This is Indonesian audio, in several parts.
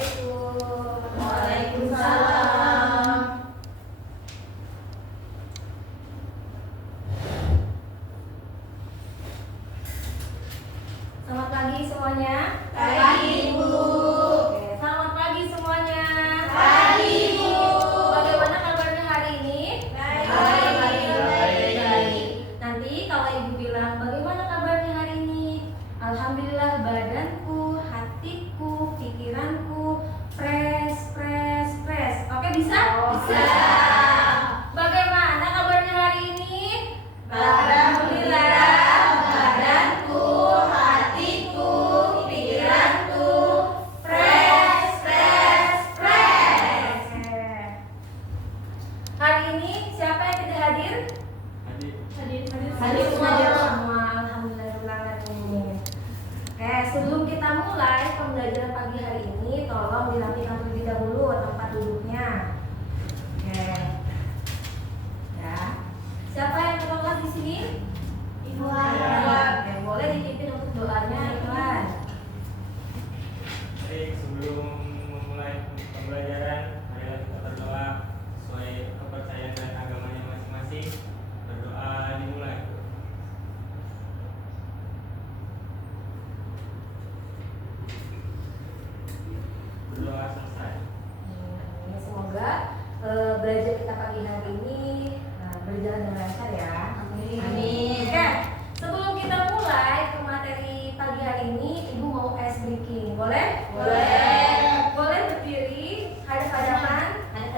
Assalamualaikum. Waalaikumsalam. Selamat pagi semuanya. Pagi, Ibu. Oke, selamat pagi semuanya. Pagi, Ibu. Bagaimana kabarnya hari ini? Baik. Baik. Nanti kalau Ibu bilang bagaimana kabarnya hari ini? Alhamdulillah, badanku, hatiku, pikiranku fresh. Oke, bisa? Bisa. Bagaimana kabarnya hari ini? Alhamdulillah, badanku, hatiku, pikiranku fresh. Oke. Hari ini siapa yang tidak hadir? Hadir semua. Alhamdulillah. Oke, sebelum kita mulai pembelajaran pagi hari ini, tolong dirapikan terlebih dahulu tempat duduknya. Oke. Ya. Siapa yang terlepas di sini? Ikhwan. Oke, boleh dipimpin untuk doanya, Ikhwan. Baik, sebelum memulai pembelajaran, marilah kita berdoa sesuai kepercayaan dan agamanya masing-masing. Berdoa dimulai. Berdoa selesai. Semoga belajar kita pagi hari ini berjalan dengan lancar ya. Amin. Oke, sebelum kita mulai ke materi pagi hari ini, Ibu mau ice breaking, boleh? Boleh. Boleh berdiri, hadap-hadapan. Nah,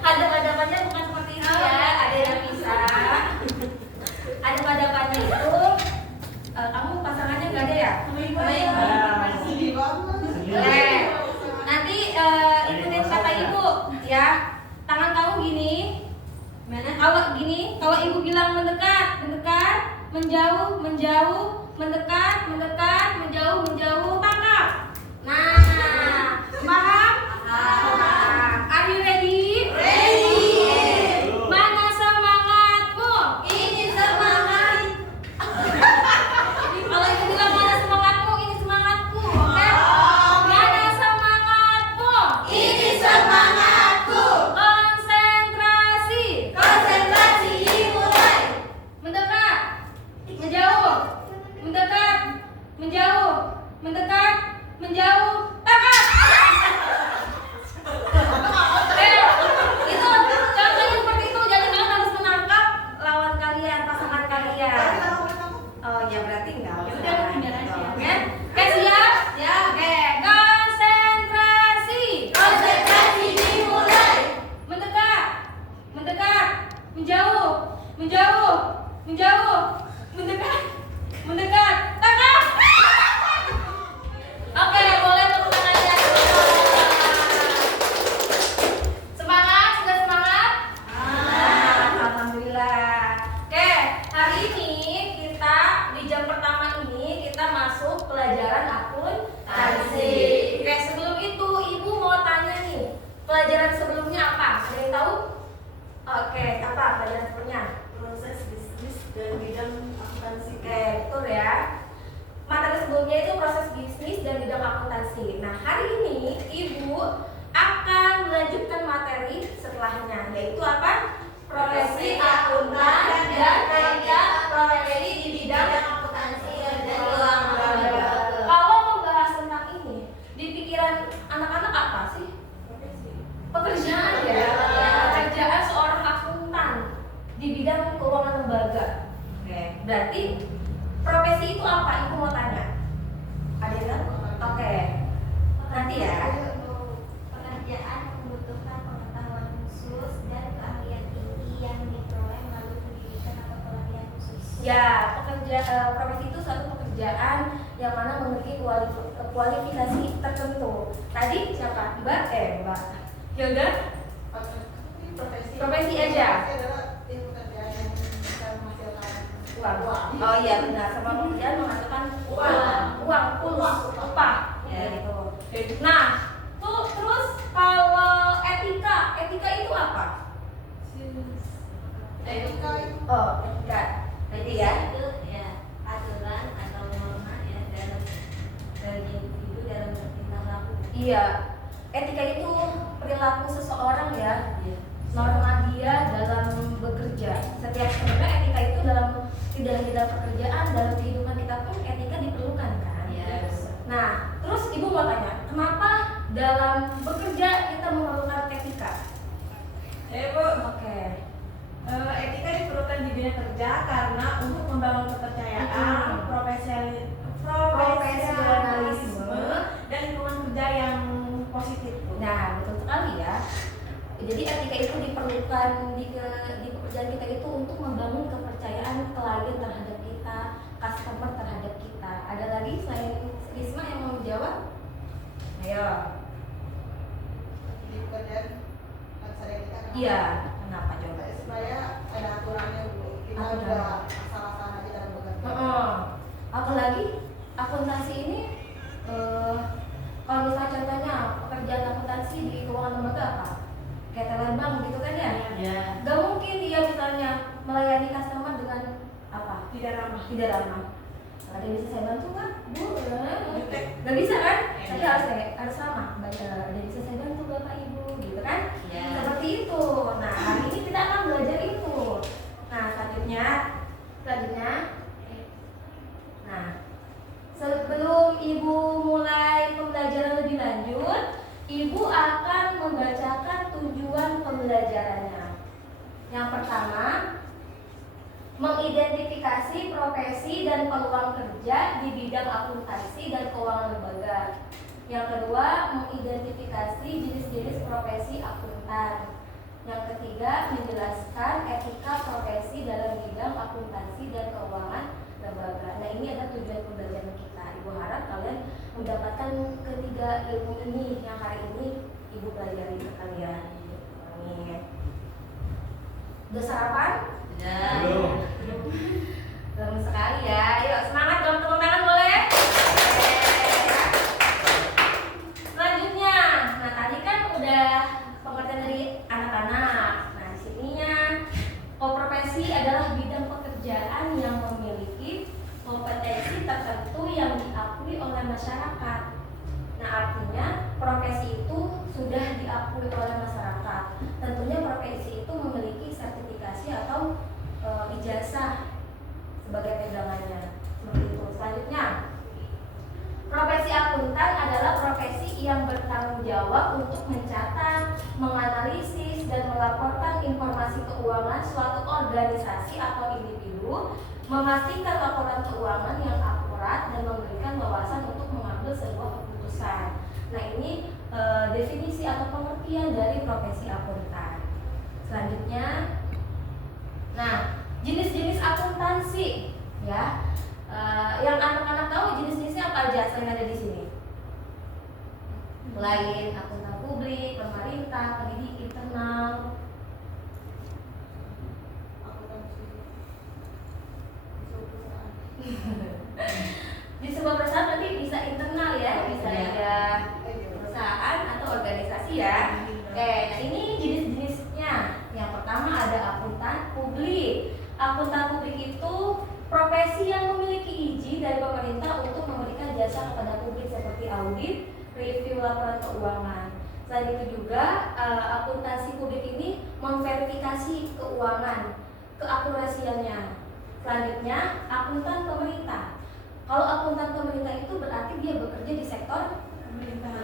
hadap-hadapannya bukan seperti ini ya, ada yang bisa. Hadap-hadapannya itu, kamu pasangannya nggak ada ya? Oke, nanti ikutin kata Ibu ya. Tangan kamu gini. Awak gini. Kalau Ibu bilang mendekat, menjauh, mendekat, menjauh, tangkap. Nah, paham? Are you ready? Mana semangatmu? Ini semangat. Kalau Ibu bilang mana semangatmu, ini semangatku, oke? Mana semangatmu? Ini semangatku. Konsentrasi. Konsentrasi dimulai. Mendekat, menjauh, tangkap. Itu contohnya seperti itu. Jadi kalian harus menangkap lawan kalian, pasangan kalian. Oh ya, berarti enggak. Ya udah, pindah aja. Oke, siap? Ya. Oke, konsentrasi. Konsentrasi dimulai. Mendekat, mendekat, tangkap. Oke, boleh tepuk tangannya. Semangat, sudah semangat? Alhamdulillah. Oke, hari ini kita di jam pertama ini kita masuk pelajaran akuntansi. Oke, sebelum itu Ibu mau tanya nih, pelajaran sebelumnya apa? Ada yang tahu? Oke, apa pelajaran sebelumnya? Proses bisnis dan bidang akuntansi. Oke, betul ya. Materi sebelumnya itu proses bisnis dan bidang akuntansi. Nah, hari ini Ibu akan melanjutkan materi setelahnya, yaitu apa? Profesi akuntan dan kerja profesi di bidang akuntansi dan keuangan. Kalau membahas tentang ini, di pikiran anak-anak apa sih? Pekerjaan ya, pekerjaan seorang akuntan di bidang keuangan lembaga. Oke, berarti profesi itu apa? Ibu mau tanya. Ada yang tahu? Oke, nanti ya. Pekerjaan membutuhkan pengetahuan khusus dan keahlian tinggi yang diperoleh melalui pendidikan atau pelatihan khusus. Ya, profesi itu suatu pekerjaan yang mana memiliki kualifikasi tertentu. Tadi siapa? Mbak? Mbak Yoga? Profesi aja. Uang. Oh iya benar, sama pekerjaan menghasilkan uang, pulus, upah. Gitu. Nah, terus kalau etika itu apa? Oh, etika. Berarti ya? Itu ya aturan atau norma ya dari individu Iya, etika itu perilaku seseorang ya, norma dia dalam bekerja. Setiap sebenarnya etika itu tidak hanya dalam pekerjaan, dalam kehidupan kita pun etika diperlukan kan. Nah, terus ibu mau tanya, kenapa dalam bekerja kita memerlukan etika? Bu, Oke. etika diperlukan di dunia kerja karena untuk membangun kepercayaan, profesionalisme, dan lingkungan kerja yang positif. Bu. Nah, betul sekali ya. Jadi etika itu diperlukan di pekerjaan kita itu untuk membangun kepercayaan klien terhadap kita, customer terhadap kita. Ada lagi selain Risma yang mau menjawab? Ayo. Di pekerjaan aksara etika kenapa? Iya. Kenapa coba? Supaya ada aturannya, Bu. Kita Aturan. juga asal-asalan aja dalam bekerja. Apalagi akuntansi ini, kalau misalnya contohnya pekerjaan akuntansi di keuangan lembaga apa? Kayak teller bank gitu kan ya? Iya. Gak mungkin dia misalnya melayani customer dengan apa? Tidak ramah. Tidak ramah. Ada yang bisa saya bantu nggak, Bu? Jutek. Gak bisa kan? Iya. Tapi harus ramah. Ada yang bisa saya bantu Bapak Ibu, gitu kan? Iya. Seperti itu. Nah, hari ini kita akan belajar itu. Nah, selanjutnya, nah, sebelum Ibu mulai pembelajaran lebih lanjut, Ibu akan membacakan tujuan pembelajarannya. Yang pertama, mengidentifikasi profesi dan peluang kerja di bidang akuntansi dan keuangan lembaga. Yang kedua, mengidentifikasi jenis-jenis profesi akuntan. Yang ketiga, menjelaskan etika profesi dalam bidang akuntansi dan keuangan lembaga. Nah, ini adalah tujuan pembelajaran kita. Ibu harap kalian mendapatkan ketiga ilmu ini yang hari ini Ibu pelajari ke kalian. Amin. Udah sarapan? Belum. Belum sekali ya. Yuk semangat dong, tepuk tangan boleh? Selanjutnya, nah tadi kan udah pengertian dari anak-anak. Nah di sininya, profesi adalah bidang pekerjaan yang memiliki kompetensi tertentu yang diakui oleh masyarakat. Nah artinya profesi itu sudah diakui oleh masyarakat. Tentunya profesi itu memiliki sertifikasi atau ijazah sebagai pegangannya. Seperti itu. Selanjutnya, profesi akuntan adalah profesi yang bertanggung jawab untuk mencatat, menganalisis, dan melaporkan informasi keuangan suatu organisasi atau individu, memastikan laporan keuangan yang akurat dan memberikan wawasan untuk mengambil sebuah keputusan. Nah ini definisi atau pengertian dari profesi akuntan. Selanjutnya, nah jenis-jenis akuntansi ya, yang anak-anak tahu jenis-jenisnya apa aja selain ada di sini? Lain akuntan publik, pemerintah, pendidik, internal. Di sebuah perusahaan nanti bisa internal ya, bisa ada perusahaan atau organisasi ya. Oke, nah ini jenis-jenisnya. Yang pertama ada akuntan publik. Akuntan publik itu profesi yang memiliki izin dari pemerintah untuk memberikan jasa kepada publik seperti audit, review laporan keuangan. Selain itu juga akuntansi publik ini memverifikasi keuangan, keakurasiannya. Selanjutnya akuntan pemerintah. Kalau akuntan pemerintah itu berarti dia bekerja di sektor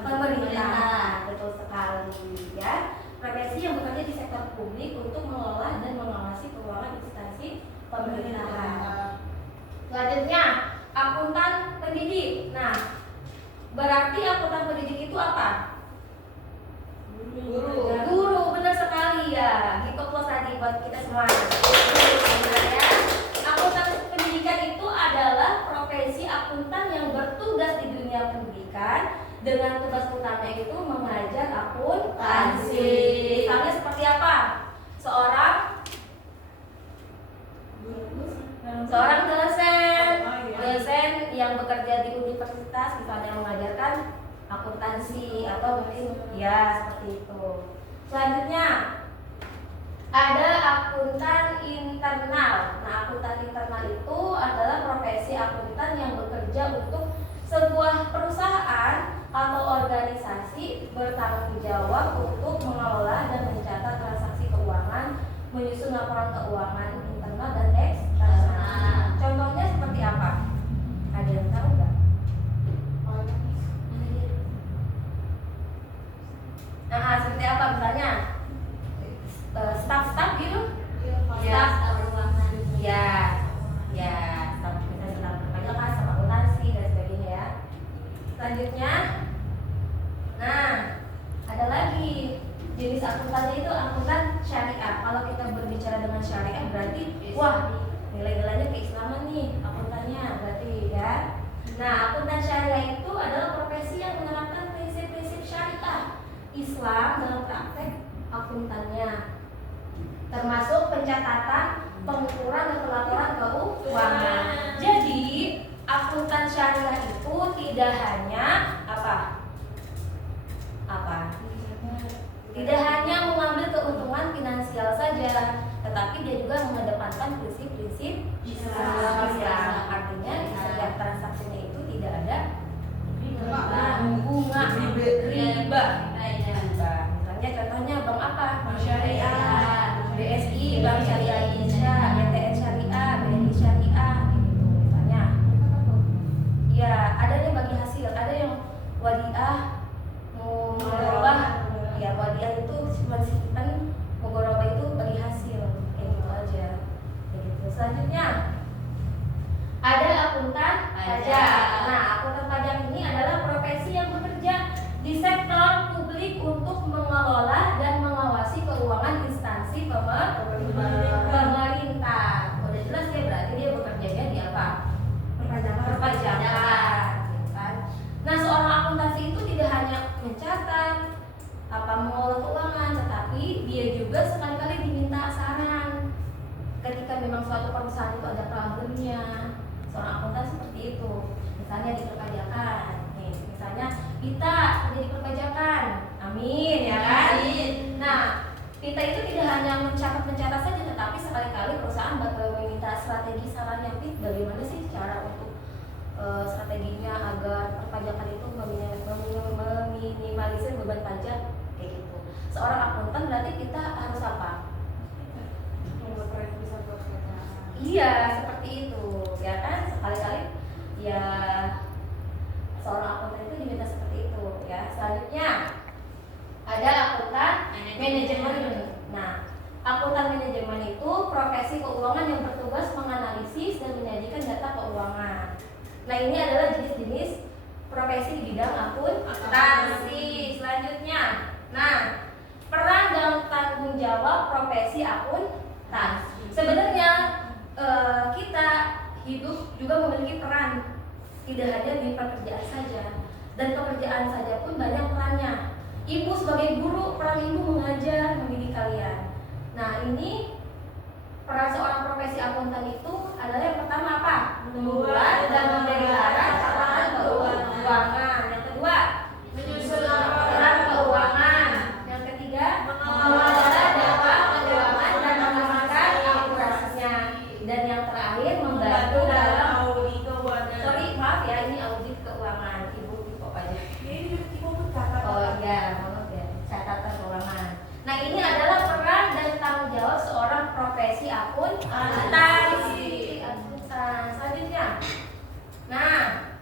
pemerintah. Betul sekali ya. Profesi yang bekerja di sektor publik untuk mengelola dan mengawasi keuangan instansi pemerintahan. Selanjutnya akuntan pendidik. Nah, berarti akuntan pendidik itu apa? Guru, benar sekali ya. Gitu plus tadi buat kita semua. Benar ya. Akuntan pendidikan itu adalah profesi akuntan yang bertugas di dunia pendidikan dengan tugas utama itu mengajar akuntansi. Misalnya seperti apa? Seorang dosen yang bekerja di universitas misalnya mengajarkan akuntansi atau mungkin ya seperti itu. Selanjutnya ada akuntan internal. Nah, akuntan internal itu adalah profesi akuntan yang bekerja untuk sebuah perusahaan atau organisasi akuntansi bertanggung jawab untuk mengelola dan mencatat transaksi keuangan, menyusun laporan keuangan internal dan eksternal. Contohnya seperti apa? Ada yang tahu nggak? Nah, seperti apa misalnya? Staf-staf gitu? Staf keuangan. Ya, ya, staf misalnya tentang perpajakan, staf akuntansi dan sebagainya ya. Selanjutnya, nah ada lagi jenis akuntansi itu akuntan syariah. Kalau kita berbicara dengan syariah berarti wah nilai-nilainya keislaman nih akuntannya berarti ya. Nah akuntan syariah itu adalah profesi yang menerapkan prinsip-prinsip syariah Islam dalam praktek akuntannya, termasuk pencatatan, pengukuran dan pelaporan keuangan. Jadi akuntan syariah itu tidak hanya tidak hanya mengambil keuntungan finansial saja, tetapi dia juga mengedepankan prinsip-prinsip Islam. Artinya di setiap transaksinya itu tidak ada bunga, riba. Misalnya contohnya bank apa? Bank Syariah, BSI, Bank Syariah Indonesia, BTN Syariah, BNI Syariah, gitu misalnya. Ya, ada yang bagi hasil, ada yang wadiah, mugorobah. Ya, wadiah itu simpan mugorobah itu bagi hasil, kayak gitu aja. Kayak gitu. Selanjutnya ada akuntan pajak. Nah, akuntan pajak ini adalah profesi yang bekerja di sektor publik untuk mengelola dan mengawasi keuangan instansi pemerintah. Udah jelas ya, berarti dia bekerjanya di apa? Perpajakan. Gitu kan? Nah, seorang akuntansi itu tidak hanya mencatat, mengelola keuangan, tetapi dia juga sekali-kali diminta saran ketika memang suatu perusahaan itu ada problemnya. Seorang akuntan seperti itu, misalnya di perpajakan, nih, misalnya kita kerja di perpajakan, amin ya kan? Nah, kita itu tidak hanya mencatat saja, tetapi sekali-kali perusahaan bakal meminta strategi saran yang bagaimana sih cara untuk strateginya agar perpajakan itu meminimalisir beban pajak kayak gitu. Seorang akuntan berarti kita harus apa? Iya, seperti itu, ya kan? Sekali-kali ya seorang akuntan itu diminta seperti itu, ya. Selanjutnya ada akuntan manajemen. Nah, akuntan manajemen itu profesi keuangan yang bertugas menganalisis dan menyajikan data keuangan. Nah, ini adalah jenis-jenis profesi di bidang akuntansi. Selanjutnya, nah, peran dalam tanggung jawab profesi akuntan. Sebenarnya kita hidup juga memiliki peran, tidak hanya di pekerjaan saja, dan pekerjaan saja pun banyak perannya. Ibu sebagai guru, peran ibu mengajar, mendidik kalian. Nah, ini peran seorang profesi akuntan itu adalah yang pertama apa? Membuat dan memelihara catatan keuangan. Yang kedua, menyusun laporan keuangan. Yang ketiga, mengelola data keuangan dan memastikan akurasinya. Dan yang terakhir, membantu dalam audit keuangan. sorry maaf ya, ini audit keuangan. Ibu kok aja. Ini juga ibu mencatat. Oh iya, maaf ya, catatan keuangan. Nah, ini adalah peran dan tanggung jawab seorang profesi akuntansi. Selanjutnya, nah,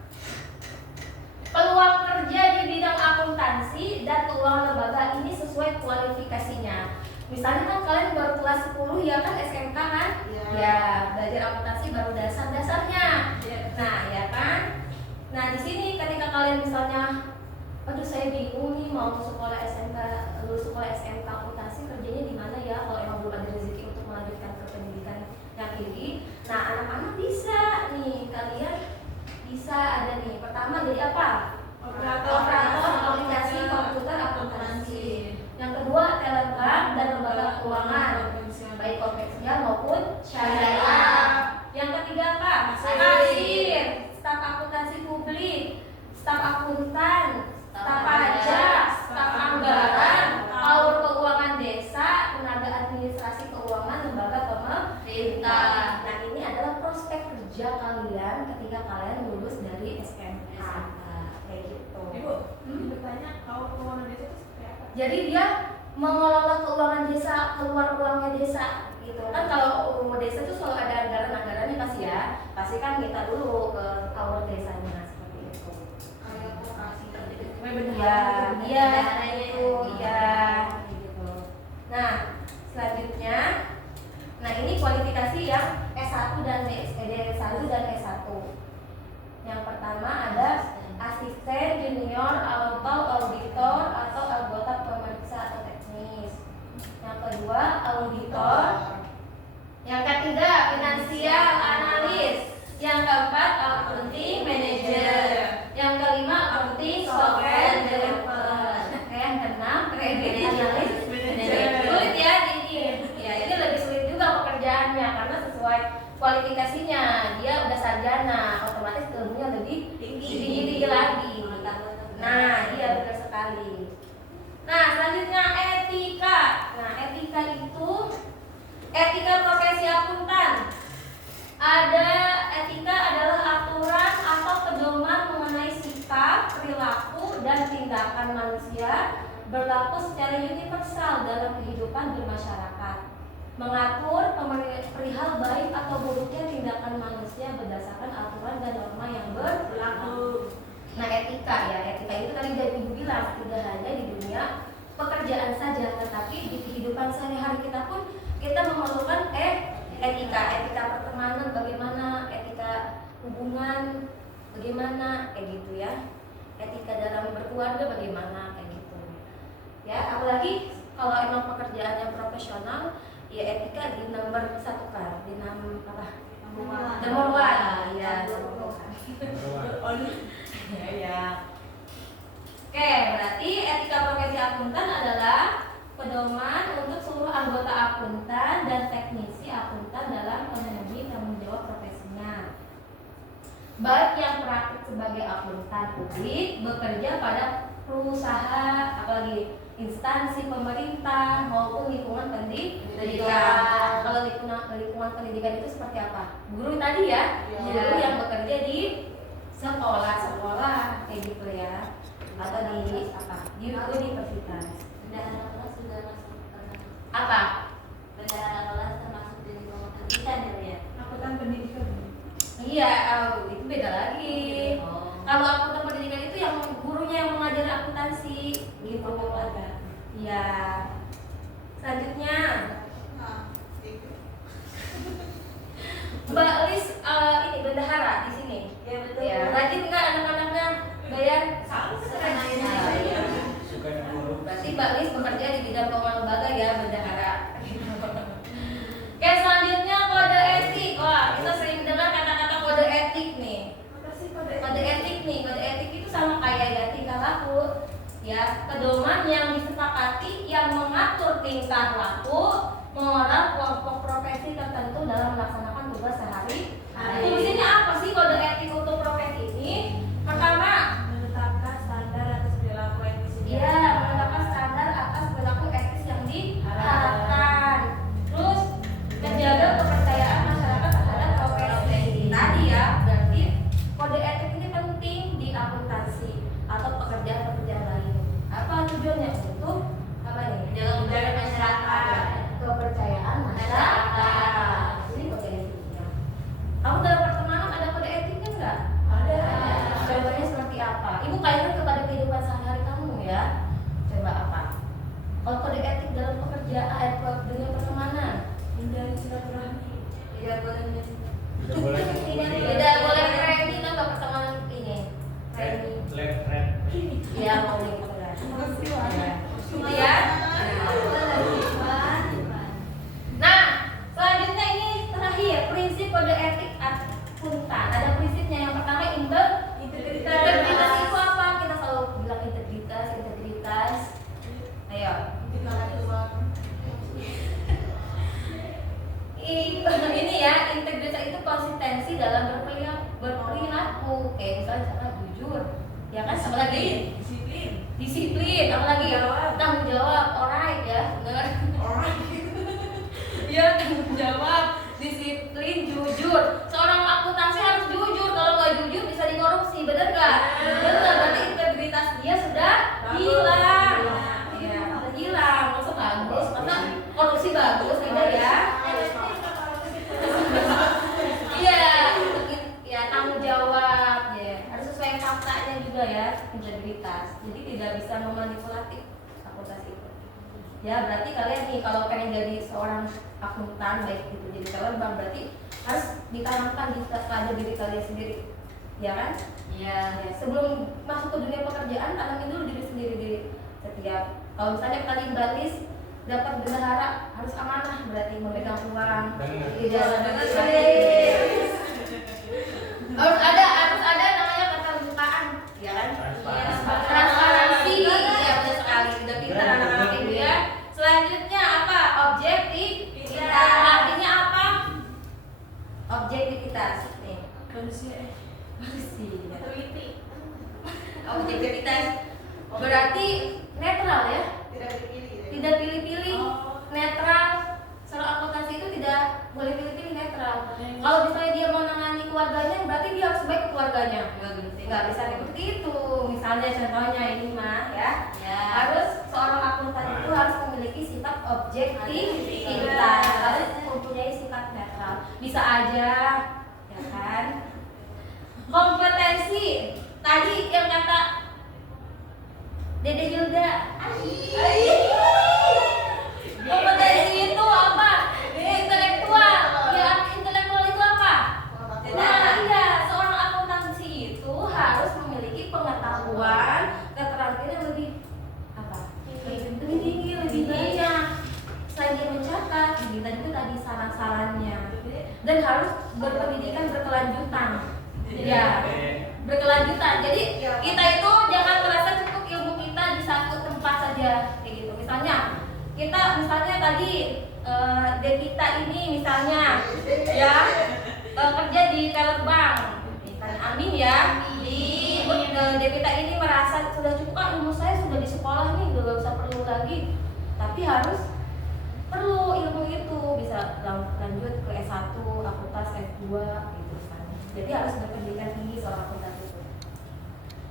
peluang kerja di bidang akuntansi dan keuangan lembaga ini sesuai kualifikasinya. Misalnya kan kalian baru kelas 10 ya kan, SMK kan? Ya, belajar akuntansi baru dasar-dasarnya. Nah, ya kan? Nah, di sini ketika kalian misalnya, aduh saya bingung nih mau sekolah SMK, lulus sekolah SMK akuntansi kerjanya di mana ya kalau emang belum ada rezeki untuk melanjutkan ke pendidikan yang tinggi. Nah, anak-anak bisa nih, kalian bisa ada nih. Pertama jadi apa? Operator aplikasi komputer akuntansi. Yang kedua telegram dan lembaga keuangan, baik konvensional maupun syariah. Yang ketiga apa? Kasir, staf akuntansi publik, staf akuntan, staf pajak, staf anggaran, aur keuangan desa, tenaga administrasi keuangan lembaga pemerintah. Nah, ini adalah prospek kerja kalian ketika kalian lulus dari SMK. Jadi dia mengelola keuangan desa, keluar uangnya desa gitu kan. Kalau desa itu selalu ada anggaran-anggarannya pasti ya, pasti kan minta dulu ke tower desanya seperti itu. Kayak koperasi gitu. Iya, iya, itu, iya, gitu. Nah, selanjutnya, nah ini kualifikasi yang S1 dan D1 dan S1. Yang pertama ada asisten junior atau auditor atau anggota pemeriksa atau teknis. Yang kedua auditor. Yang ketiga finansial analis. Yang keempat accounting manager. Yang kelima accounting software developer. Yang keenam credit analyst manager. Sulit ya ini. Ya ini lebih sulit juga pekerjaannya karena sesuai kualifikasinya. Dia udah sarjana, otomatis ilmunya lebih tinggi lagi. Nah, iya benar sekali. Nah, selanjutnya etika. Nah, etika itu etika profesi akuntan. Ada etika adalah aturan atau pedoman mengenai sikap, perilaku, dan tindakan manusia berlaku secara universal dalam kehidupan bermasyarakat. Mengatur perihal baik atau buruknya tindakan manusia berdasarkan aturan dan norma yang berlaku. Nah, etika ya, etika itu tadi udah Ibu bilang tidak hanya di dunia pekerjaan saja, tetapi di kehidupan sehari-hari kita pun kita memerlukan etika pertemanan bagaimana, etika hubungan bagaimana, kayak gitu ya. Etika dalam berkeluarga bagaimana, kayak gitu. Ya, apalagi kalau emang pekerjaan yang profesional, ya etika di nomor 1 kan, di nomor apa? Nomor 1. Ya, ya. Oke, berarti etika profesi akuntan adalah pedoman untuk seluruh anggota akuntan dan teknisi akuntan dalam memenuhi tanggung jawab profesinya. Baik yang praktik sebagai akuntan publik, bekerja pada perusahaan, apalagi instansi pemerintah maupun lingkungan pendidikan. Kalau lingkungan pendidikan itu seperti apa? Guru tadi ya, guru yang bekerja di sekolah kayak gitu ya, atau di apa? Di universitas. Bendahara kelas sudah masuk Apa? bendahara kelas termasuk di lingkungan pendidikan ya. Akuntan pendidikan. Iya, itu beda lagi. Kalau akuntan pendidikan itu yang gurunya yang mengajar akuntansi gitu. Iya. Selanjutnya Mbak Lis ini bendahara di sini. Ya betul. Ya, rajin nggak anak-anaknya bayar? Suka guru. Berarti Mbak Lis bekerja di bidang keuangan lembaga ya, bendahara. Oke, selanjutnya kode etik. Wah, kita sering dengar kata-kata kode etik nih. Apa sih kode Kode etik nih, kode etik itu sama kayak ya tingkah laku. Ya, pedoman yang disepakati yang mengatur tingkah laku mengenal kelompok profesi tertentu dalam melaksanakan tugas sehari-hari. Fungsinya apa sih kode etik untuk profesi ini? Pertama, menetapkan standar atas perilaku etis. ya menetapkan standar atas perilaku etis yang diharapkan. Terus menjaga kepercayaan masyarakat terhadap profesi tadi ya. Berarti kode etik ini penting di akuntansi atau pekerjaan-pekerjaan lain. Apa tujuannya? Untuk apa nih? Menjaga masyarakat. Kepercayaan masyarakat. Ini kode etiknya. Kamu dalam pertemanan ada kode etiknya enggak? Ada. Contohnya seperti apa? Ibu kaitkan kepada kehidupan sehari-hari kamu ya. Coba apa? Kalau kode etik dalam pekerjaan, dunia pertemanan, Menjalin silaturahmi. Tidak boleh Tidak boleh tidak boleh friendly kan nggak pertemanan ini. Friendly. Red. Iya, mau gitu kan. Iya. Itu ya. Nah, selanjutnya ini terakhir prinsip kode etik akuntan. Ada prinsipnya. Yang pertama Integritas. integritas itu apa? Kita selalu bilang integritas. Ayo. Ini ya, integritas itu konsistensi dalam berperilaku. Kayak misalnya jujur, ya kan? Apalagi disiplin, apalagi tanggung jawab, alright ya, benar. Ya, tanggung jawab, disiplin, jujur. Seorang akuntansi harus jujur. Kalau nggak jujur bisa dikorupsi, benar nggak? Benar, berarti integritas dia sudah hilang. Ya, saja integritas. Jadi tidak bisa memanipulatif akuntansi itu. Ya berarti kalian nih kalau pengen jadi seorang akuntan baik itu jadi calon bank berarti harus ditanamkan pada diri kalian sendiri, ya kan? Iya. Ya, sebelum masuk ke dunia pekerjaan tanamin dulu diri sendiri setiap. Kalau misalnya tadi Mbak Lis dapat bendahara harus amanah berarti memegang uang. Tidak harus ada namanya keterbukaan, ya kan? Transparansi, ya benar sekali. Udah pintar anak-anak ibu ya. Selanjutnya apa? Objektivitas. Artinya apa? Objektivitas. Nih. Manusia Manusia. Objektivitas berarti netral ya. Tidak pilih-pilih. Netral. Soal akuntansi itu tidak boleh pilih-pilih, netral. Kalau misalnya dia mau nangani keluarganya, berarti dia harus baik ke keluarganya. Nggak bisa seperti itu. Misalnya contohnya ini mah ya. Harus seorang akuntan itu harus memiliki sifat objektivitas, harus mempunyai sifat netral. Bisa aja, ya kan? Kompetensi tadi yang kata Dede Hilda. Kompetensi itu apa? Intelektual. Ya, intelektual itu apa? Nah, iya, seorang akuntansi itu harus memiliki pengetahuan, keterampilan yang lebih apa? Lebih tinggi, lebih banyak. Selain dia mencatat, kita juga tadi saran-sarannya. Dan harus berpendidikan berkelanjutan. Ya, berkelanjutan. Jadi kita itu jangan merasa cukup ilmu kita di satu tempat saja, kayak gitu. Misalnya tadi Devita ini misalnya ya kerja di teller bank, misalnya Amin ya. Devita ini merasa sudah cukup, ilmu saya sudah di sekolah nih, gak usah perlu lagi. Tapi harus perlu ilmu itu, bisa lanjut ke S1, akuntas S2 gitu misalnya. Jadi harus berpendidikan tinggi seorang akuntan itu.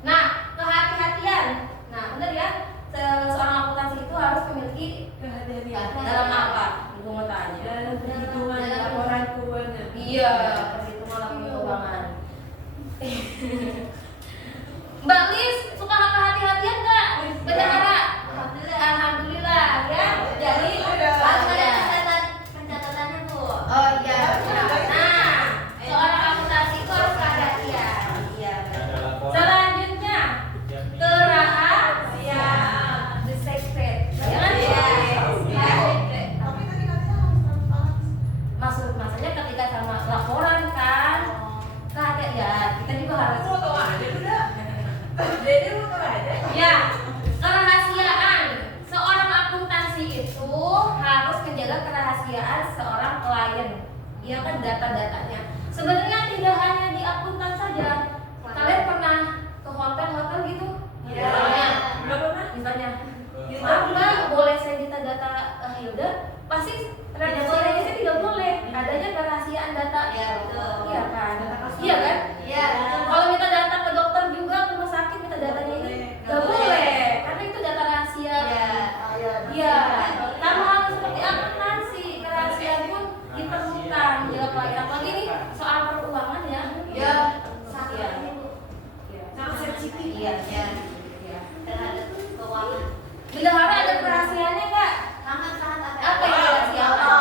Nah, kehati-hatian. Nah, benar ya. Seorang akuntansi itu harus memiliki kehati-hatian dalam apa? Ibu mau tanya. dalam perhitungan laporan keuangan. Iya, perhitungan laporan keuangan. Mbak Lis suka kehati-hatian nggak? Bendahara? Alhamdulillah ya. Jadi Pencatatannya Bu. oh iya. Nah, seorang akuntansi itu harus kehati-hatian. Iya. Selanjutnya kerahasiaan, the secret. Ya kan? Maksudnya ketika sama laporan kan, kehati-hatian ya kita juga harus. Ya, kerahasiaan. Seorang akuntansi itu harus menjaga kerahasiaan seorang klien. Iya kan, data-datanya. Sebenarnya tidak hanya di akuntan saja. Kalian pernah ke hotel gitu? Iya. Misalnya, maaf Mbak, boleh saya minta data Hilda? Pasti rahasianya sih tidak boleh. Adanya kerahasiaan data. Iya, betul. Iya kan? Iya kan? Iya. Kalau minta data ke dokter juga, ke rumah sakit minta datanya ini nggak boleh, karena itu data rahasia. Iya. Sama hal seperti akuntansi, kerahasiaan pun diperlukan. Ya apalagi nih soal peruangan ya. Iya. Iya. Sangat sensitif. Iya. Terhadap keuangan. Bendahara ada kerahasiaannya nggak? Sangat ada. Apa yang dirahasiakan?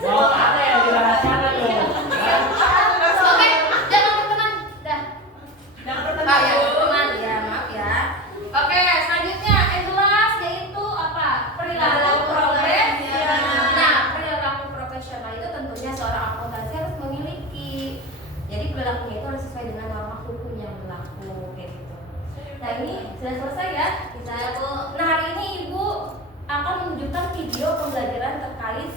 Mau apa yang dirahasiakan loh? Oke, jangan berteman. Dah. Jangan Ah berteman. ya, teman ya, maaf ya. Oke, selanjutnya yang jelas yaitu apa? Perilaku profesional. Nah, perilaku profesional itu tentunya seorang akuntansi harus memiliki. Jadi perilakunya itu harus sesuai dengan norma hukum yang berlaku, kayak gitu. Nah ini sudah selesai ya. Nah hari ini Ibu akan menunjukkan video pembelajaran terkait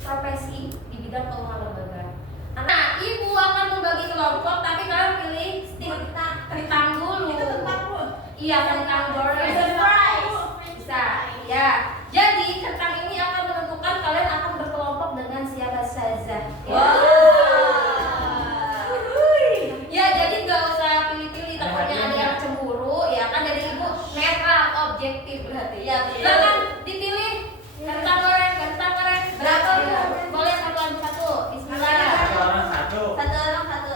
profesi di bidang keuangan lembaga. Nah, Ibu akan membagi kelompok, tapi kalian pilih kentang dulu. Itu tentang Bu. Iya, kentang goreng. Bisa, ya. Jadi kentang ini akan menentukan kalian akan berkelompok dengan siapa saja. Ya, jadi nggak usah pilih-pilih, takutnya ada yang cemburu, ya kan? Jadi Ibu netral, objektif berarti. Ya, silakan dipilih kentang goreng. Berapa? Boleh satu. Bismillah. Satu orang satu. Satu orang satu.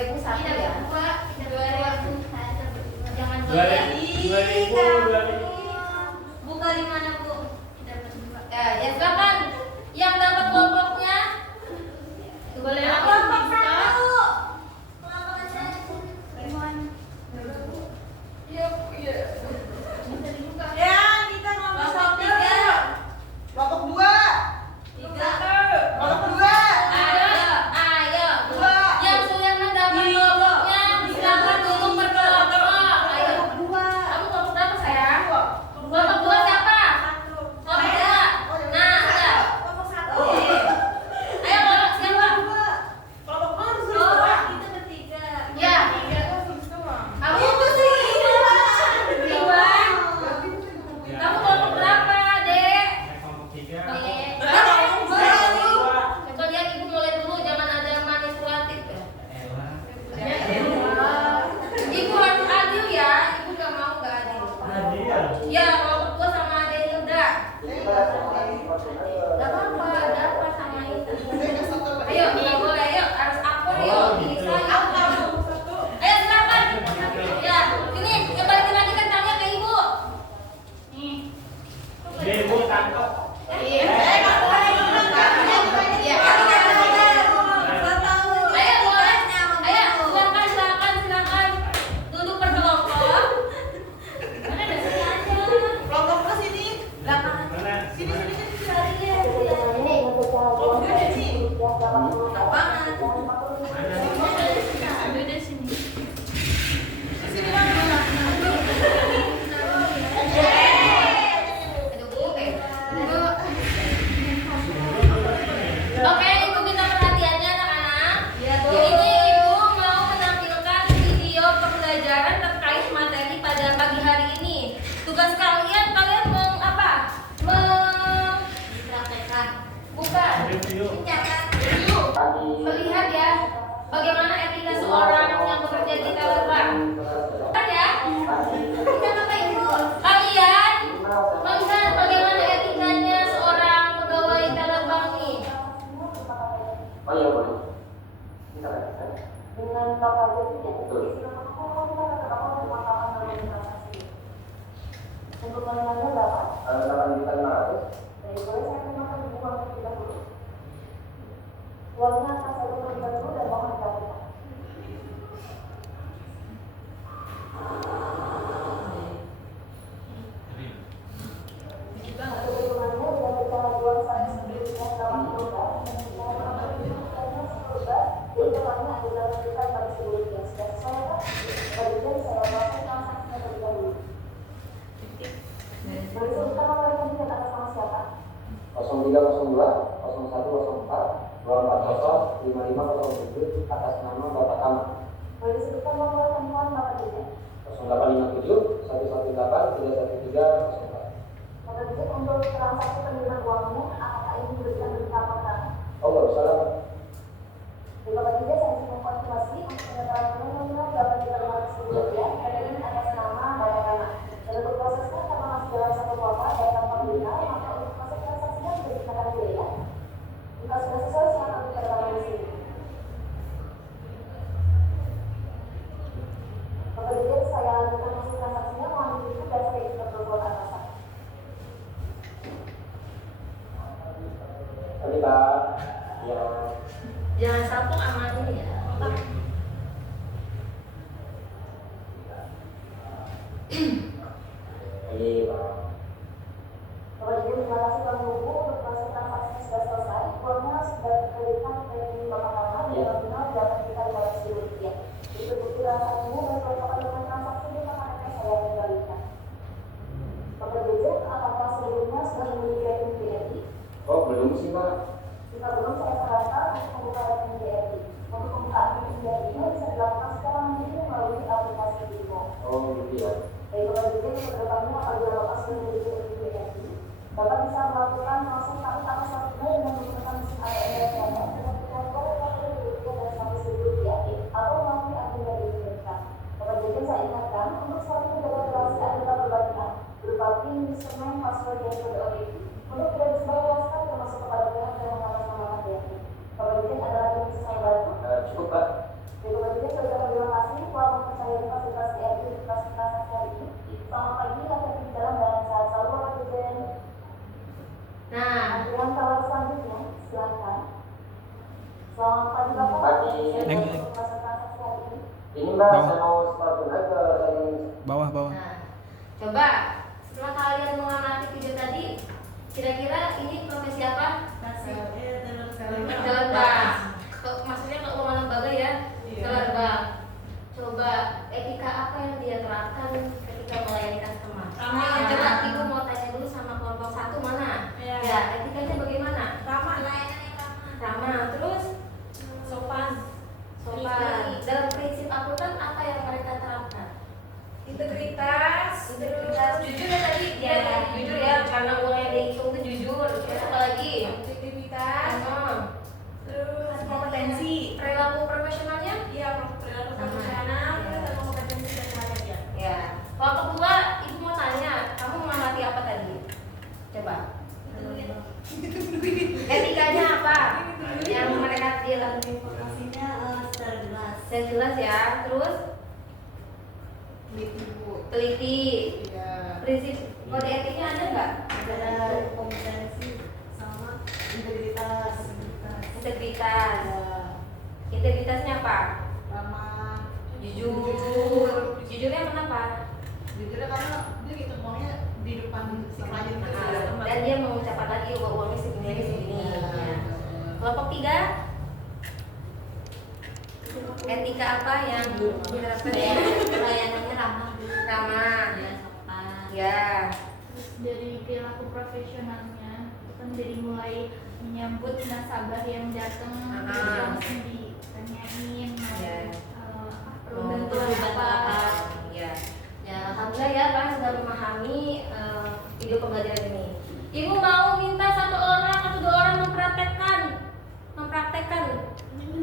2001 ya. 2000 Jangan dulu Dua ya. ribu. Buka di mana, Bu? Ya silakan. Yang dapat kelompoknya boleh Kelompok 1. Kelompok 1. Ya, kita ngomong Kelompok 1. 3. Kelompok 2. 3. Kelompok 2. Ayo. Dua. Yang sudah mendapat kelompoknya silakan dulu berkelompok. Ayo. Kamu kelompok berapa sayang? Kelompok 2 siapa? Kelompok 2. Nah, udah. Kelompok 1. Ayo kelompok siapa? Kelompok 2 harus Oh, dua. kita bertiga. Ya. Kamu Itu sih. Iwan. Ya. Kamu kelompok berapa, Dek? Saya kelompok 3. Dek. Kelompok 2. Coba lihat ibu mulai dulu, jangan ada yang manipulatif ya. Elah. Ibu harus adil ya, ibu nggak mau nggak adil. Adil. Ya, kelompok 2 sama Ade Hilda. Gak apa-apa, ada apa sama itu. Ayo, nggak boleh, ayo harus akur yuk, bisa yuk. Ayo silakan. Ya, ini kembalikan lagi kan tanya ke ibu. Nih. Dia ibu tangkap. Iya. Iya. Ayo boleh. Ayo silakan. Duduk berkelompok. Mana ada sini aja. Kelompok plus ini. Belakang. Mana? Sini, Mana? sini, sini. Cari ya. Ini. Kelompok 2 di sini. Enak banget. Mana? Beda sini. Di sini mana? Oke, ibu minta perhatiannya anak-anak. Ini ibu mau menampilkan video pembelajaran terkait materi pada pagi hari ini. Tugas kalian meng apa? Praktekkan. Bukan. Video. Catat. Melihat ya bagaimana etika seorang yang bekerja di Tanah. Kan ya? Kita Bapak Ibu. Kalian melihat bagaimana etikanya seorang pegawai Tanah nih. Oh iya boleh. Kita lihat. Dengan bapak jadi Betul. untuk mengenalnya berapa? 8.500. Jadi boleh saya terima uang terlebih dahulu. Uangnya akan saya terlebih dahulu dan mohon dilakukan. Untuk hitungannya dengan bicara uang saya sebelumnya 8 juta dan bicara karena 10 juta, hitungannya adalah menunjukkan pada sebelumnya. Sudah sesuai Pak? Kemudian saya lakukan transaksinya terlebih dahulu. Boleh sebutkan nomor rekening dan atas nama siapa? 0302 0104 240 5507 atas nama Bapak Tama. Boleh disebutkan nomor handphone Bapak juga? 0857 118 31304. Bapak juga untuk transaksi penerimaan uangnya, apakah ini diberikan berupa apa? Oh nggak usah lah. Di Bapak juga saya ingin mengkonfirmasi untuk penetapan nominal Rp8.500.000 rekening atas nama Bapak Tama. Dan untuk prosesnya karena masih dalam satu bapak dan tanpa benar, maka untuk proses transaksinya sudah dikenakan biaya. Jika sudah sesuai, silakan dikenakan di sini. Bapak juga saya lanjutkan proses transaksinya, mohon ditutup dan saya ingin berbuat atasan. Tadi Pak. Ya. Jangan sambung sama ini ya. Iya Pak. Bapak juga terima kasih telah menunggu untuk proses transaksinya sudah selesai. Uangnya sudah diberikan ke rekening Bapak Tama dan nominal Rp8.500.000. Itu bukti transaksinya dan kelengkapan dengan transaksi di rekening saya kembalikan. Bapak juga apakah sebelumnya sudah memiliki rekening BRI? Oh belum sih Pak. Jika belum, saya sarankan untuk membuka rekening BRI. Untuk membuka rekening BRI ini bisa dilakukan secara mandiri melalui aplikasi Bimo. Oh gitu ya. Dari Bapak juga yang kedepannya apabila Bapak sudah memiliki rekening BRI, Bapak bisa melakukan proses tarik atau satunya dengan menggunakan mesin ATM dan dengan mencampur Rp1.000 dan Rp100.000 atau melalui akun dari Indonesia. Bapak juga saya ingatkan untuk selalu menjaga rahasia antar perbankan berupa PIN, username, password, dan kode OTP untuk tidak disebarluaskan termasuk kepada pihak yang mengatasnamakan BRI. Bapak juga ada lagi yang bisa saya bantu? Cukup Pak. Dari Bapak juga hari ini. Selamat pagi, lahir di dalam dan sehat selalu Bapak Jajan. Nah, Dengan tawaran selanjutnya, silakan. Selamat pagi Bapak. Pagi. Untuk masa transaksi hari ini. Ini Mbak, saya mau sepatu naik ke Bawah. nah, coba setelah kalian mengamati video tadi, kira-kira ini profesi apa? Teller bank. Maksudnya keuangan lembaga ya, teller bank. Coba etika apa yang dia terapkan ketika melayani customer? Ramah. Coba ibu mau tanya dulu sama kelompok satu mana? Iya. Ya, etikanya bagaimana? Ramah. Layanan yang ramah. Ramah. Terus Sopan. sopan. Dalam prinsip akuntan apa yang mereka terapkan? Integritas. Integritas, jujur ya tadi dia jujur ya, karena uang yang dihitung itu jujur. Terus apa lagi? Integritas. Terus kompetensi. Perilaku profesionalnya? Iya, perilaku profesional. Terus ada kompetensi dan sebagainya. Ya. Kalau kedua, ibu mau tanya, kamu mengamati apa tadi? Coba. Etikanya apa? Yang mereka dia lakukan? Informasinya secara jelas. Yang jelas ya. Terus teliti. Iya. Prinsip kode etiknya ada nggak? Ada kompetensi sama integritas. Integritas. Ada Integritasnya apa? ramah. Jujur. Jujurnya kenapa? Jujurnya karena dia gitu ngomongnya di depan si klien itu Nah, dan dia mengucapkan lagi bahwa uangnya segini. Ya. Kelompok 3, etika apa yang diterapkan ya? Layanannya ramah. Ramah. Ya. Terus dari perilaku profesionalnya itu kan dari mulai menyambut nasabah yang datang terus langsung ditanyain mau Ya. perlu bantuan apa. Ya. Ya, alhamdulillah ya Pak sudah memahami video pembelajaran ini. Ibu mau minta satu orang atau dua orang mempraktekkan.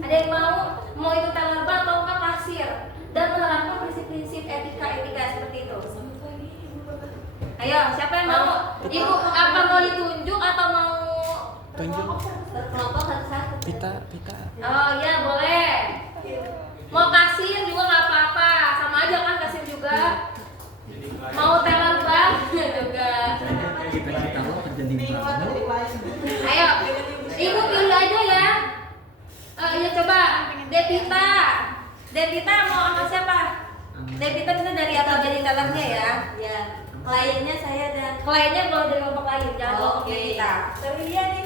Ada yang mau itu teller bank atau enggak kasir dan menerapkan prinsip-prinsip etika seperti itu. Ayo, siapa yang mau? Ibu apa mau ditunjuk atau mau Tunjuk. kelompok satu-satu? Pita. Oh iya boleh. Mau kasir juga nggak apa-apa, sama aja kan kasir juga. Jadi klien. Mau teller bank juga. Kita lo kerja di mana? Ayo, ibu pilih aja ya. Ya coba, Devita mau sama siapa? Devita itu dari apa jadi tellernya ya? Ya. Kliennya saya dan Kliennya kalau dari kelompok lain, jangan kelompok Oke. Devita. Terlihat nih.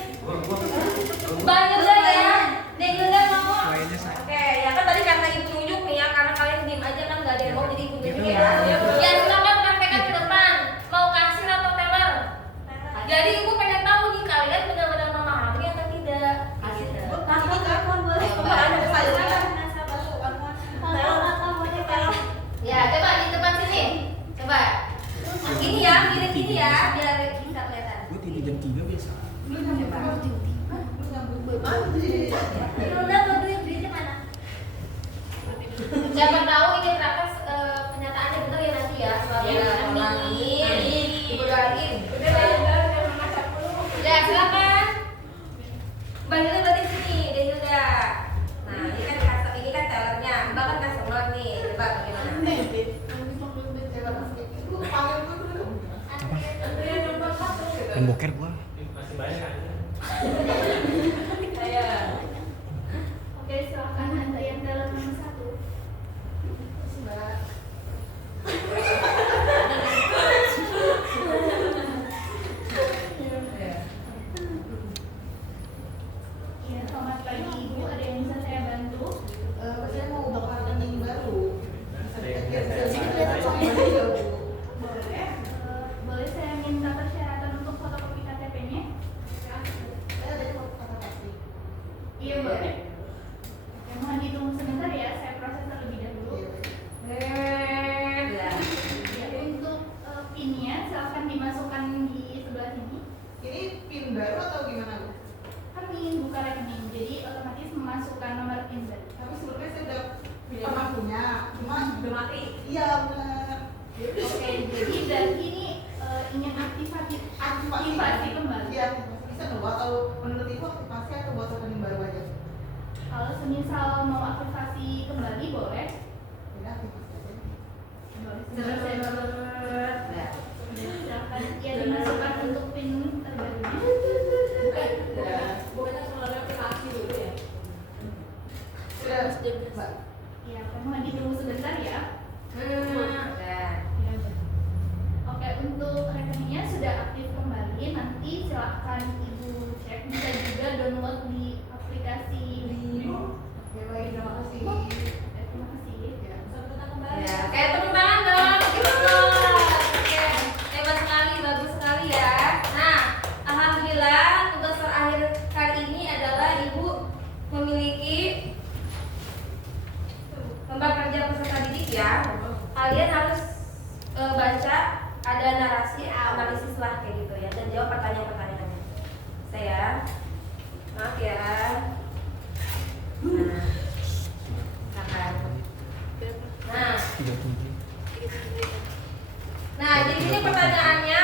Mbak Yudha ya, Yudha mau? Kliennya saya. Oke, ya kan tadi karena ibu nunjuk nih ya, karena kalian diem aja kan nggak ada yang mau jadi ibu nunjuk ya. Ya silakan praktekkan ke depan. Mau kasir atau teller? Jadi ibu pengen tahu nih kalian benar-benar memahami atau tidak? kasih. Gitu. Kakak boleh. Coba ada kesalahan. Ya coba di depan sini. Coba. Gini ya, mirip gini ya, biar bisa kelihatan. Gue tidur jam 3 biasa. Siapa tahu ini ternyata kenyataannya benar ya nanti ya. Amin. Ibu doain. Ya silakan. Mbak Hilda berarti sini, Dek Hilda. Nah ini kan tellernya, Mbak kan customer nih. Coba bagaimana? Pemboker gua. Masih banyak kan? Oke, silakan Anda yang teller nomor 1. Iya, selamat pagi Ibu. Ada yang bisa saya bantu? Saya mau buka rekening baru. Boleh saya minta persyaratan untuk fotokopi KTP-nya? Iya boleh. Oke, mohon ditunggu sebentar ya, saya proses terlebih dahulu. Ya, untuk PIN-nya silakan dimasukkan di sebelah sini. Ini PIN baru atau gimana Bu? Kami ingin buka rekening, jadi otomatis memasukkan nomor PIN baru. Tapi sebelumnya saya udah pernah punya, cuma Udah mati. iya benar. Oke, jadi berarti ini ingin aktivasi kembali. Iya, bisa nggak Bu? Atau menurut Ibu aktivasi atau buat rekening baru aja? Kalau semisal mau aktivasi kembali boleh. Ya, aktivasi aja. Boleh. Sebentar saya baru Ya, mohon ditunggu sebentar ya. Udah. Oke, untuk rekeningnya sudah aktif kembali. Nanti silahkan Ibu cek. Bisa juga download di aplikasi. Terima kasih. Terima kasih. Ya, kayak tepuk tangan dong. Oke, hebat sekali, bagus sekali ya. Nah, alhamdulillah tugas terakhir kali ini adalah Ibu memiliki lembar kerja peserta didik ya. Kalian harus baca, ada narasi, analisis lah kayak gitu ya, dan jawab pertanyaan-pertanyaannya. Saya, maaf ya. Nah, silakan. Nah, jadi ini pertanyaannya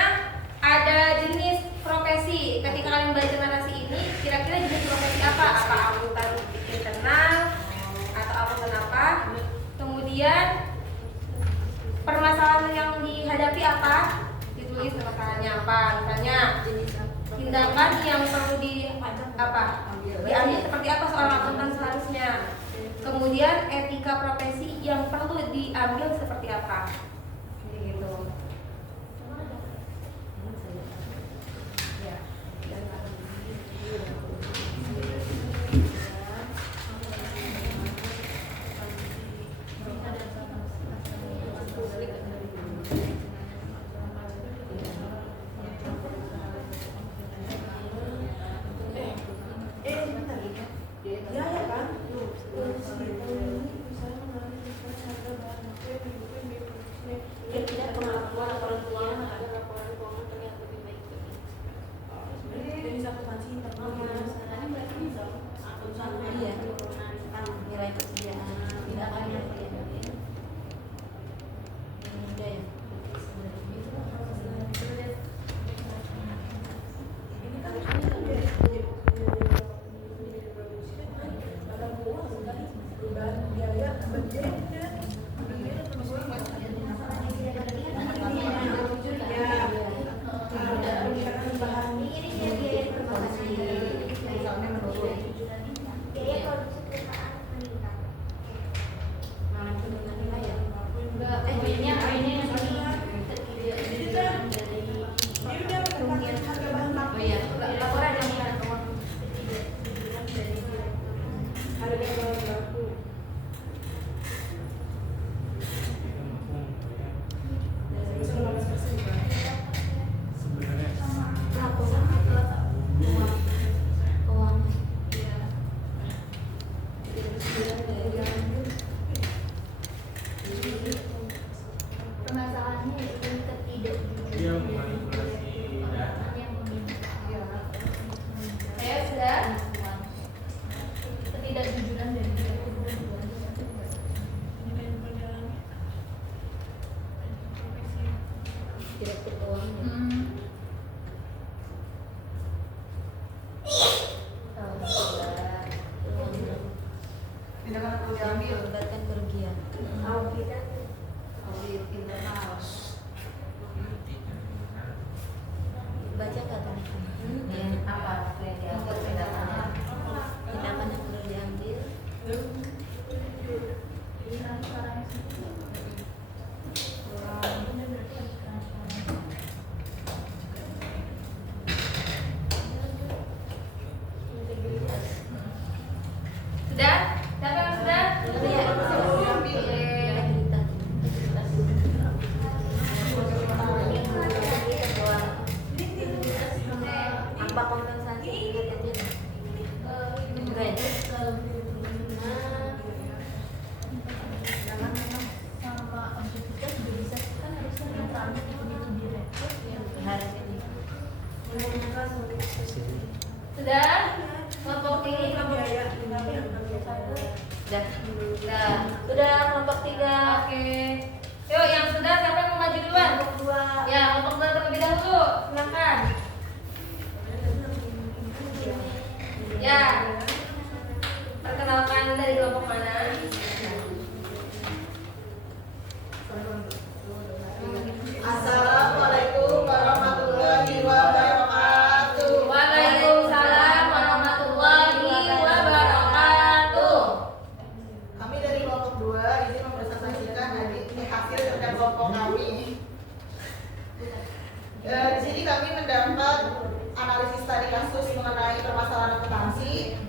ada jenis profesi. Ketika kalian baca narasi ini, kira-kira jenis profesi apa? Apa akuntan internal atau akuntan apa? Kemudian permasalahan yang dihadapi apa? Ditulis permasalahannya apa? Misalnya tindakan yang perlu diambil seperti apa seorang akuntan seharusnya. Kemudian etika profesi yang perlu diambil seperti apa? Gitu. Permasalahannya itu ketidakjujuran. Saya sudah ketidakjujuran dan Direktur keuangan. Tindakan perlu diambil. Melibatkan kerugian. Audit internal. Baca nggak tuh? Apa? Tindakan yang perlu diambil. Sudah? Siapa yang sudah? Apa kompensasi? sama objektivitas juga bisa kan harusnya netralnya itu direktur ya. Sudah? Kelompok ini kelompok sudah kelompok 3. Oke. Yuk yang sudah siapa yang mau maju duluan? Ya, kelompok 2 terlebih dahulu. Silakan. Ya. Perkenalkan dari kelompok mana? Assalamualaikum warahmatullahi wabarakatuh. Waalaikumsalam warahmatullahi wabarakatuh. Kami dari kelompok 2 ini mempresentasikan hasil kerja kelompok kami. Di sini kami mendapat analisis tadi kasus mengenai permasalahan akuntansi.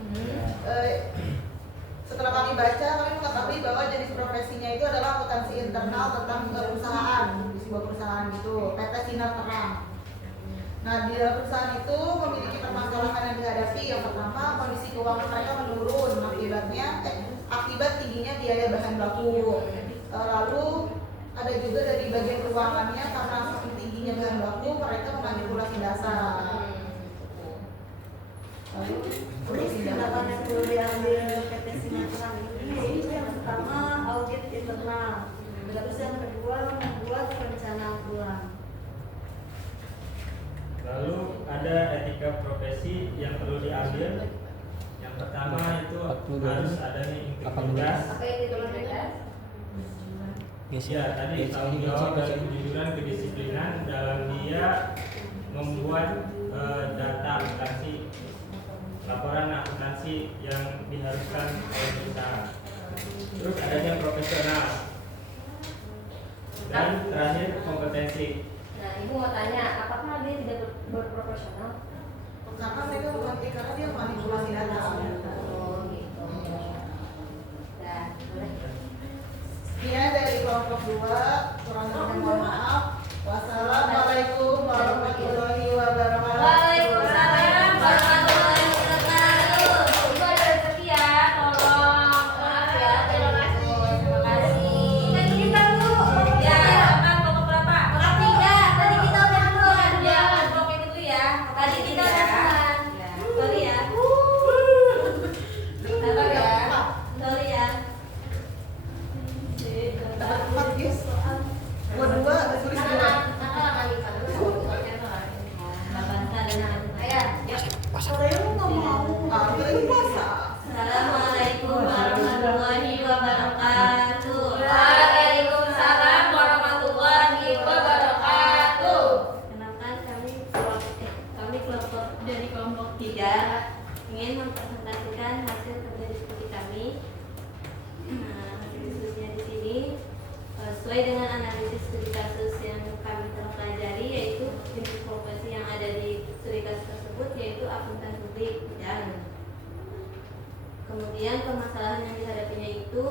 Setelah kami baca, kami mengetahui bahwa jenis profesinya itu adalah akuntansi internal tentang perusahaan di sebuah perusahaan gitu, PT Sinar Terang. Nah, di dalam perusahaan itu memiliki permasalahan yang dihadapi. Yang pertama, kondisi keuangan mereka menurun akibat tingginya biaya bahan baku. Lalu ada juga dari bagian keuangannya karena saking tingginya bahan baku, mereka memanipulasi dasar. Lalu tindakan yang perlu diambil PT Sinar Terang ini yang pertama audit internal, terus yang kedua membuat rencana ulang. Lalu ada etika profesi yang perlu diambil. Yang pertama itu harus adanya integritas. Apa itu integritas? Ya, tadi tanggung jawab dan kejujuran kedisiplinan dalam dia membuat data akuntansi, laporan akuntansi yang diharuskan oleh perusahaan. Terus adanya profesional. Dan terakhir kompetensi. Nah, ibu mau tanya, apakah dia tidak berprofesional? karena mereka karena dia manipulasi data. Oh gitu. Nah, boleh. Sekian dari kelompok 2, kurang lebih mohon maaf. Wassalamualaikum warahmatullahi wabarakatuh. Waalaikumsalam warahmatullahi wabarakatuh. Ibu ada rezeki ya, tolong. Maaf ya, terima kasih. Kan kita dulu. Ya, apa kelompok berapa? Kelompok 3. Tadi kita udah duluan. Ya, kelompok yang itu ya. Tadi kita udah duluan. Sorry ya. Sabar ya. Sorry ya. Dapat 4 guys. Buat 2 ada tulis 2. Assalamualaikum warahmatullahi wabarakatuh. Waalaikumsalam warahmatullahi wabarakatuh. Kenalkan kami kelompok Dari kelompok 3 ingin mempresentasikan hasil kerja diskusi kami. Hasil diskusinya di sini sesuai dengan analisis studi kasus yang kami telah pelajari, yaitu jenis profesi yang ada di studi kasus tersebut yaitu akuntan publik, dan kemudian permasalahan yang dihadapinya itu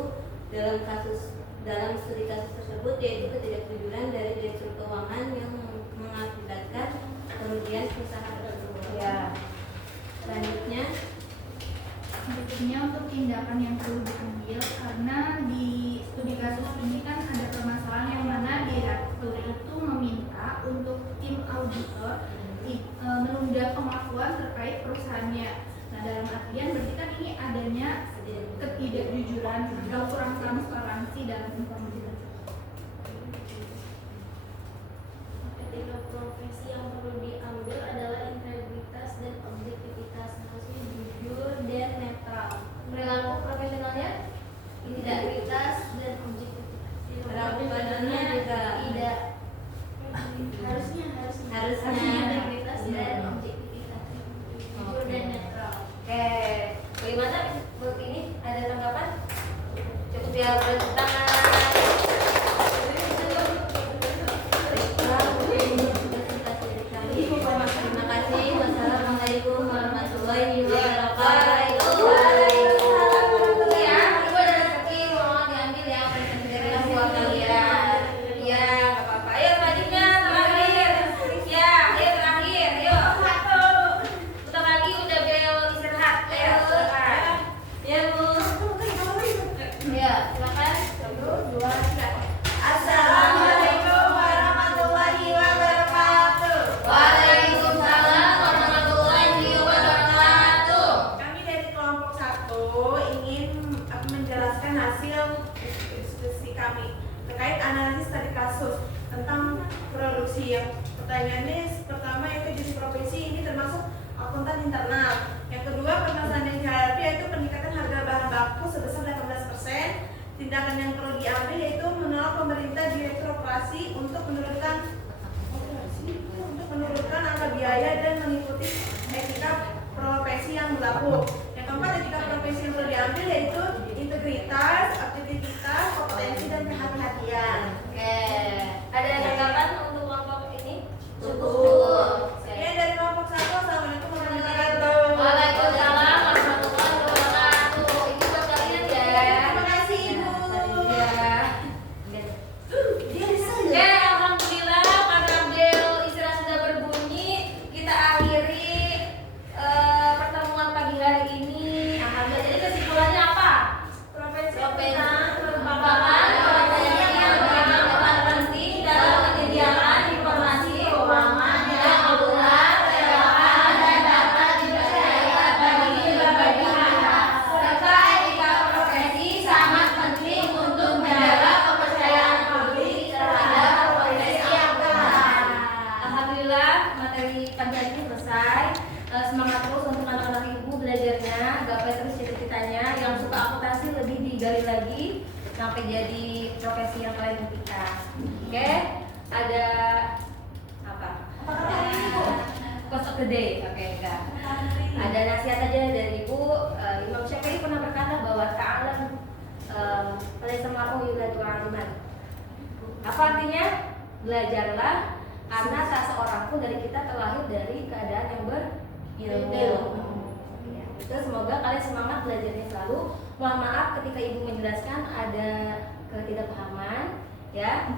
dalam studi kasus tersebut yaitu ketidakjujuran dari direktur keuangan yang mengakibatkan kerugian perusahaan tersebut. Ya. Selanjutnya untuk tindakan yang perlu diambil, karena di studi kasus ini kan ada permasalahan yang mana direktur itu meminta untuk tim auditor menunda pengakuan terkait perusahaannya. Nah, dalam artian berarti kan ini adanya ketidakjujuran atau kurang transparansi dalam informasi tersebut. ketika profesi yang perlu diambil adalah integritas dan objektivitas, harusnya jujur dan netral. Perilaku profesionalnya Integritas dan objektivitas. Perilaku Badannya juga tidak harusnya integritas dan objektivitas, jujur dan netral. Oke, bagaimana buat ini? Ada tanggapan? Cukup ya, bertepuk tangan. Terima kasih. Wassalamualaikum warahmatullahi wabarakatuh. Waalaikumsalam. Ya, ibu ada rezeki mau diambil ya, presentasi buat kalian. Ya, nggak apa-apa. Ayo selanjutnya terakhir. Ya, ayo terakhir. Yuk. Bentar lagi udah bel istirahat. Ayo, silakan. Ya Bu. Ya, silakan. 1, 2, 3. Assalamualaikum warahmatullahi wabarakatuh. Waalaikumsalam warahmatullahi wabarakatuh. Kami dari kelompok 1 ingin menjelaskan hasil diskusi kami terkait analisis tadi kasus tentang produksi. Yang pertanyaannya pertama yaitu jenis profesi ini termasuk akuntan internal. Yang kedua, permasalahan yang dihadapi yaitu peningkatan harga bahan baku sebesar 18%. Tindakan yang perlu diambil yaitu menolak pemerintah direktur operasi untuk menurunkan angka biaya dan mengikuti etika profesi yang berlaku. Yang keempat, etika profesi yang perlu diambil yaitu integritas, aktivitas, sampai jadi profesi yang kalian impikan. Oke, ada apa? Cost of the day, oke enggak. Ada nasihat aja dari Ibu. Imam Syafi'i pernah berkata bahwa ta'alam laisa mar'u yuladu 'aliman. Apa artinya? Belajarlah karena tak seorang pun dari kita terlahir dari keadaan yang berilmu. Ya, itu semoga kalian semangat belajarnya selalu. Mohon maaf ketika Ibu menjelaskan ada ketidakpahaman, ya.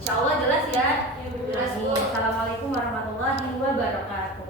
Insya Allah jelas ya. Assalamualaikum warahmatullahi wabarakatuh.